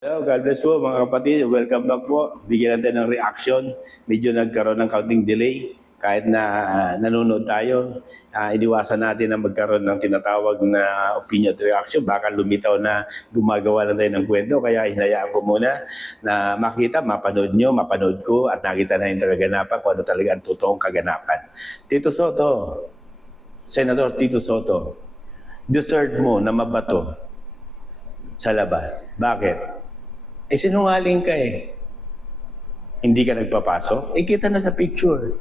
Hello, God bless po mga kapatid. Welcome back po. Bigyan natin ng reaction. Medyo nagkaroon ng counting delay. Kahit na nanonood tayo, iniwasan natin na magkaroon ng tinatawag na opinion at reaction. Baka lumitaw na gumagawa lang tayo ng kwento. Kaya hinayaan ko muna na makita, mapanood nyo, mapanood ko, at nakita na yung kaganapan kung ano talaga ang totoong kaganapan. Tito Soto, Senator Tito Soto, deserve mo na mabato sa labas. Bakit? Sinungaling ka eh. Hindi ka nagpapasok. Kita na sa picture.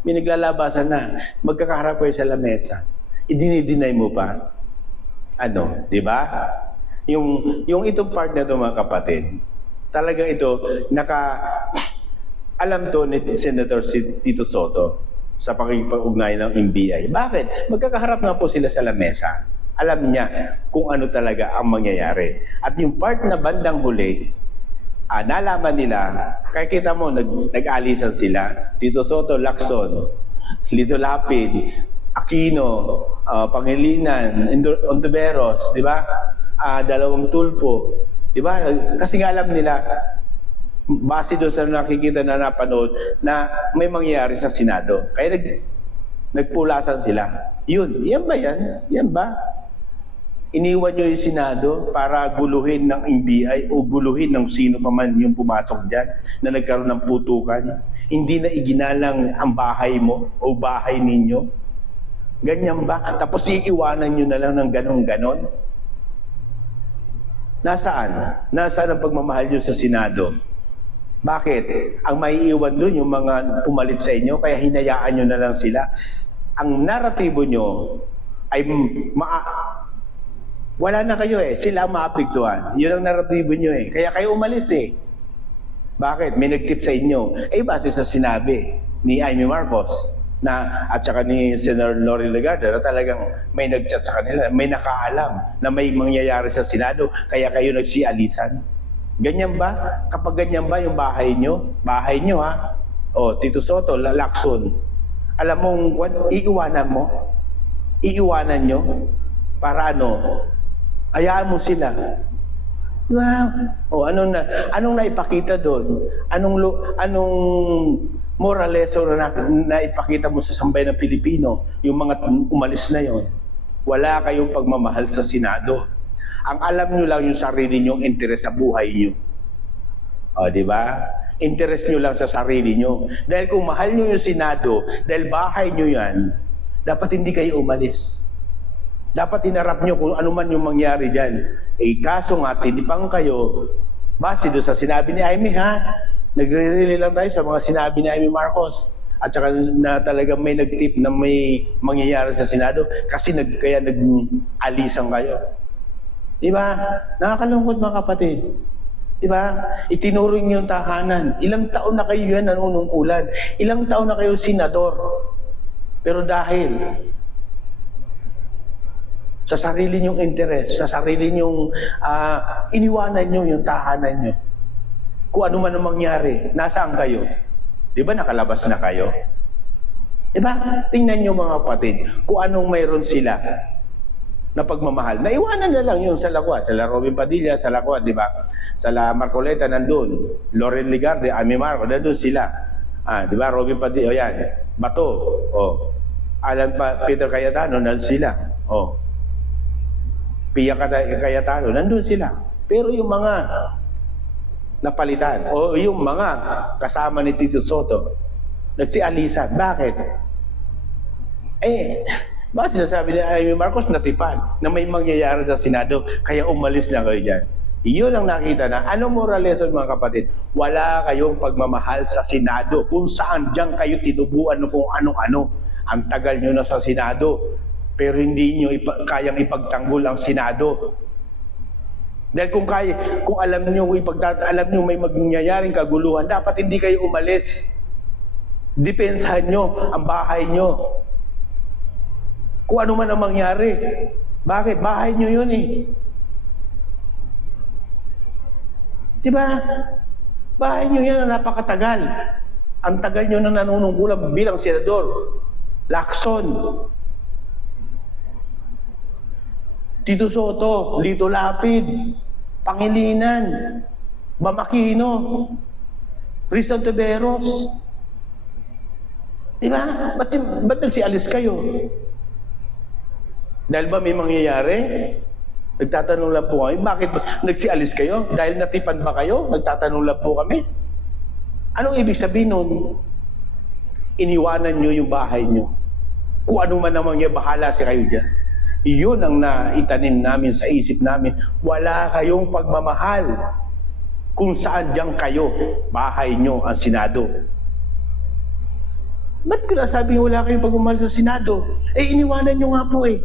May naglalabasan na. Magkakaharap kayo sa lamesa. Idinidinay mo pa. Ano, di ba? Yung itong part na ito mga kapatid, talagang ito, alam to ni Senator Tito Soto sa pakikipag-ugnay ng NBI. Bakit? Magkakaharap nga po sila sa lamesa. Alam niya kung ano talaga ang mangyayari. At yung part na bandang huli, nalaman nila, kaya kita mo, nag-alisan sila. Tito Soto, Lacson, Lito Lapid, Aquino, Pangilinan, Ontiveros, di ba? Dalawang Tulfo, di ba? Kasi nga alam nila, base doon sa nakikita na napanood, na may mangyayari sa Senado. Kaya nagpulasan sila. Yun, yan ba yan? Yan ba? Iniwan nyo yung Senado para guluhin ng NBI o guluhin ng sino pa man yung pumasok dyan na nagkaroon ng putukan. Hindi na iginalang ang bahay mo o bahay ninyo. Ganyan ba? Tapos iiwanan nyo na lang ng ganon-ganon? Nasaan? Nasaan ang pagmamahal nyo sa Senado? Bakit? Ang maiiwan doon yung mga pumalit sa inyo, kaya hinayaan nyo na lang sila. Ang naratibo nyo ay wala na kayo eh. Sila ang maapektuhan. Yun ang naratibo nyo eh. Kaya kayo umalis eh. Bakit? May nagtip sa inyo. Base sa sinabi ni Amy Marcos at saka ni Senator Lori Legarda na talagang may nagchat sa kanila, may nakaalam na may mangyayari sa Senado, kaya kayo nagsialisan. Ganyan ba? Kapag ganyan ba yung bahay nyo ha? Tito Soto, Lacson, alam mong iiwanan mo? Iiwanan nyo? Para ano? Hayaan mo sila. Wow. Anong naipakita doon? Anong moral lesson na naipakita mo sa sambayan ng Pilipino? Yung mga umalis na yon. Wala kayong pagmamahal sa Senado. Ang alam nyo lang yung sarili nyong interes sa buhay nyo. Di ba? Interes nyo lang sa sarili nyo. Dahil kung mahal nyo yung Senado, dahil bahay nyo yan, dapat hindi kayo umalis. Dapat inarap nyo kung ano man yung mangyari dyan. Kaso nga, tinipang kayo, base doon sa sinabi ni Amy, ha? Nagre-relay lang tayo sa mga sinabi ni Amy Marcos. At saka na talagang may nag-tip na may mangyayari sa Senado kasi kaya nag-alisan kayo. Diba? Nakakalungkot mga kapatid. Diba? Itinuring niyo yung tahanan. Ilang taon na kayo yan nanunungkulan. Ilang taon na kayo senador. Pero dahil sa sarili niyong interes, sa sarili niyong iniwanan niyo yung tahanan niyo. Kung ano man ang mangyari, nasaan kayo? Di ba nakalabas na kayo? Di ba? Tingnan niyo mga kapatid, kung anong mayroon sila na pagmamahal. Naiwanan na lang yun sa Lakwat, sa Robin Padilla, sa Lakwat, di ba? Sa Marcoleta, nandun. Loren Legarde, Amy Marcos, nandun sila. Di ba? Robin Padilla, yan. Bato, Alan Peter Cayetano, nandun sila. Pia Cayetano, nandun sila. Pero yung mga napalitan, o yung mga kasama ni Tito Soto, nagsialisan. Bakit? Bakit sinasabi ni Amy Marcos natipan na may mangyayari sa Senado, kaya umalis lang kayo dyan? Iyon ang nakita na, anong moral lesson mga kapatid? Wala kayong pagmamahal sa Senado, kung saan dyan kayo tinubuan kung ano-ano. Ang tagal nyo na sa Senado, pero hindi nyo kayang ipagtanggol ang Senado. Dahil kung alam nyo may magnyayaring kaguluhan, dapat hindi kayo umalis. Depensahan nyo ang bahay nyo. Kung ano man ang mangyari. Bakit? Bahay nyo yun eh. Diba? Bahay nyo yan na napakatagal. Ang tagal nyo na nanunungkulan bilang senador. Lacson, Tito Soto, Lito Lapid, Pangilinan, Bam Aquino, Riz Ontiveros. Di ba? Ba't nagsialis kayo? Dahil ba may mangyayari? Nagtatanong lang po kami, bakit nagsialis kayo? Dahil natipan ba kayo? Nagtatanong lang po kami. Anong ibig sabihin nun? Iniwanan nyo yung bahay nyo. Kung ano man naman yung bahala si kayo dyan. Iyon ang naitanim namin sa isip namin. Wala kayong pagmamahal kung saan dyan kayo, bahay nyo, ang Senado. Ba't ko nasabing wala kayong pagmamahal sa Senado? Eh, iniwanan nyo nga po eh.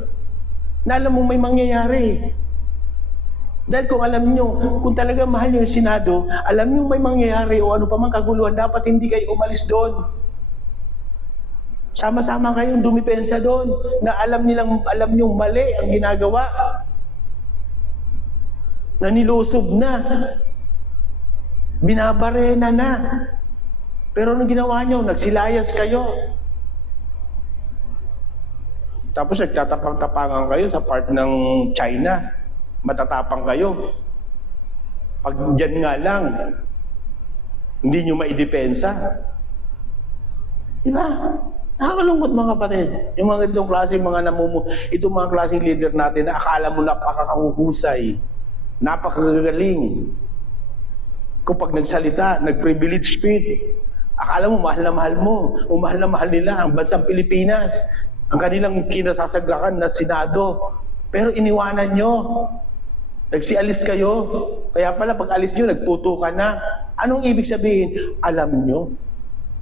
Na alam mo may mangyayari. Dahil kung alam nyo, kung talaga mahal nyo yung Senado, alam nyo may mangyayari o ano pa man kaguluhan, dapat hindi kayo umalis doon. Sama-sama kayong dumipensa doon na alam nyo mali ang ginagawa. Na nilusob na. Binabarena na. Pero anong ginawa nyo? Nagsilayas kayo. Tapos nagtatapang-tapangan kayo sa part ng China. Matatapang kayo. Pag dyan nga lang, hindi nyo maidepensa. Diba? Nakakalungkot mga kapatid. Yung mga ganitong klaseng itong mga klaseng leader natin na akala mo napakahusay, napakagagaling. Kapag nagsalita, nag-privilege speech, akala mo mahal na mahal mo, o mahal na mahal nila ang bansang Pilipinas, ang kanilang kinasasaglakan na Senado. Pero iniwanan nyo. Nagsialis kayo. Kaya pala pag alis nyo, nagputo ka na. Anong ibig sabihin? Alam nyo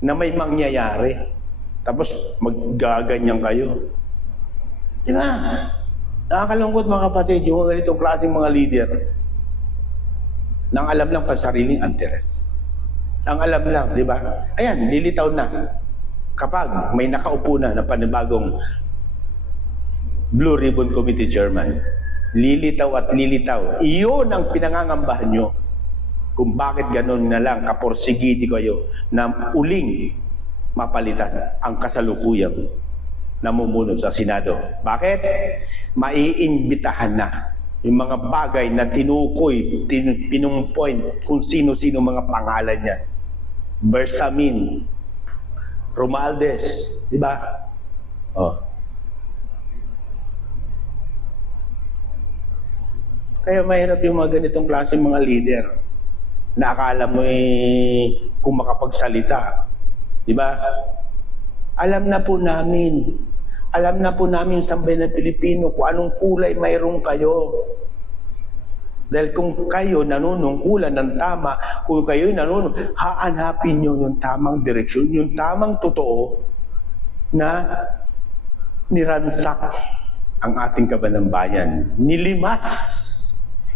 na may mangyayari. Tapos maggaganyan kayo. Di ba? Nakakalungkot mga kapatid, yung ganitong klaseng mga leader nang alam lang pa sariling interes. Ang alam lang, di ba? Ayan, lilitaw na. Kapag may nakaupo na panibagong Blue Ribbon Committee Chairman, lilitaw at lilitaw. Iyon ang pinangangambahan nyo. Kung bakit ganun na lang, kaporsigidi kayo na uling mapalitan ang kasalukuyang namumuno sa Senado. Bakit? Maiimbitahan na yung mga bagay na tinukoy, pinumpoint kung sino-sino mga pangalan niya. Bersamin, Romualdez, di ba? Oh. Kaya mahirap yung mga ganitong klaseng mga leader na akala mo kung makapagsalita. Di ba? Alam na po namin sa bayan ng Pilipino kung anong kulay mayroon kayo. Dahil kung kayo nanunungkulan ng tama, kung kayo hahanapin nyo yung tamang direksyon, yung tamang totoo na niransak ang ating kabanambayan. Nilimas.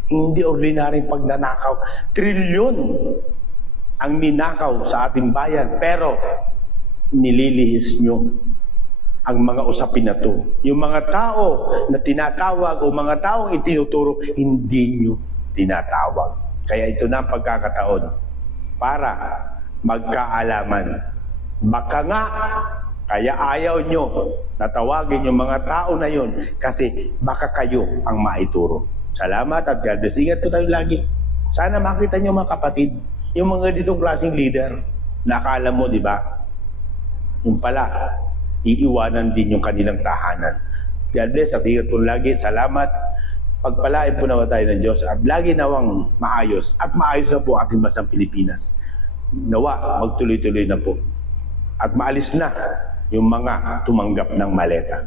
Hindi ordinaryong pagnanakaw. Trilyon ang ninakaw sa ating bayan. Pero nililihis nyo ang mga usapin na to. Yung mga tao na tinatawag o mga taong itinuturo, hindi nyo tinatawag. Kaya ito na ang pagkakataon para magkaalaman. Baka nga, kaya ayaw nyo natawagin yung mga tao na yun kasi baka kayo ang maituro. Salamat at God bless. Ingat po tayo lagi. Sana makita nyo mga kapatid, yung mga ditong klaseng leader, nakala mo, di ba? Yung pala, iiwanan din yung kanilang tahanan. God bless at ingat po lagi. Salamat. Pagpalain po naman tayo ng Diyos at lagi nawang maayos at maayos na po ating bansang Pilipinas. Nawa, magtuloy-tuloy na po. At maalis na yung mga tumanggap ng maleta.